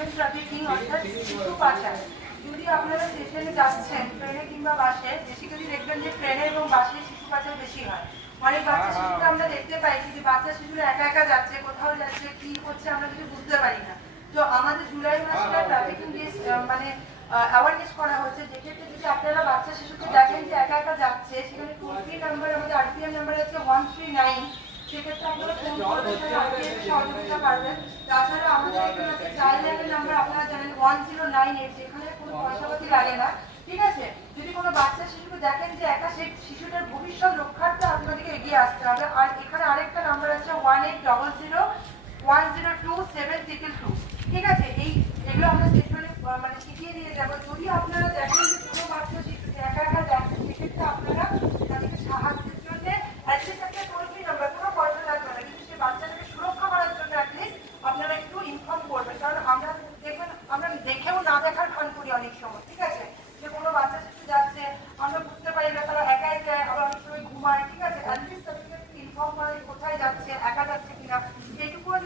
Human trafficking অর্থাৎ শিশু পাচার যদি আপনারা স্টেশনে যাচ্ছেন ট্রেনে কিংবা বাসে বেসিক্যালি দেখবেন যে ট্রেনে এবং বাসে শিশু পাচার বেশি হয়। অনেক বাচ্চা শিশুরা আমরা দেখতে পাই যে বাচ্চা শিশুরা একা একা যাচ্ছে কোথাও যাচ্ছে কি করছে আমরা কিছু বুঝতে পারি না। তো আমাদের জুলাই মাসটা ট্রাফিকিং মানে অ্যাওয়ারনেস করা হচ্ছে। যেক্ষেত্রে যদি আপনারা বাচ্চা শিশুকে দেখেন যে একা একা যাচ্ছে সেখানে টোল ফ্রি নাম্বার আমাদের আরপিএম নাম্বার হচ্ছে ওয়ান থ্রি নাইন সেক্ষেত্রে আপনারা ফোন করবেন সহযোগিতা পারবেন। তাছাড়া আমাদের এখানে আছে child one zero nine eight যেখানে কোনো পয়সাপাতি লাগে না। ঠিক আছে? যদি কোনো বাচ্চা শিশুকে দেখেন যে একা সেই শিশুটার ভবিষ্যৎ রক্ষার্থে আপনাদেরকে এগিয়ে আসতে হবে। আর এখানে আরেকটা নাম্বার আছে one eight double zero one zero two seven triple two ঠিক আছে? এই এগুলো আমরা স্টেটমেন্টে মানে শিখিয়ে দিয়ে যাব। যদি আপনারা দেখেন কোথায় যাচ্ছে একা যাচ্ছে কিনা সেইটুকুও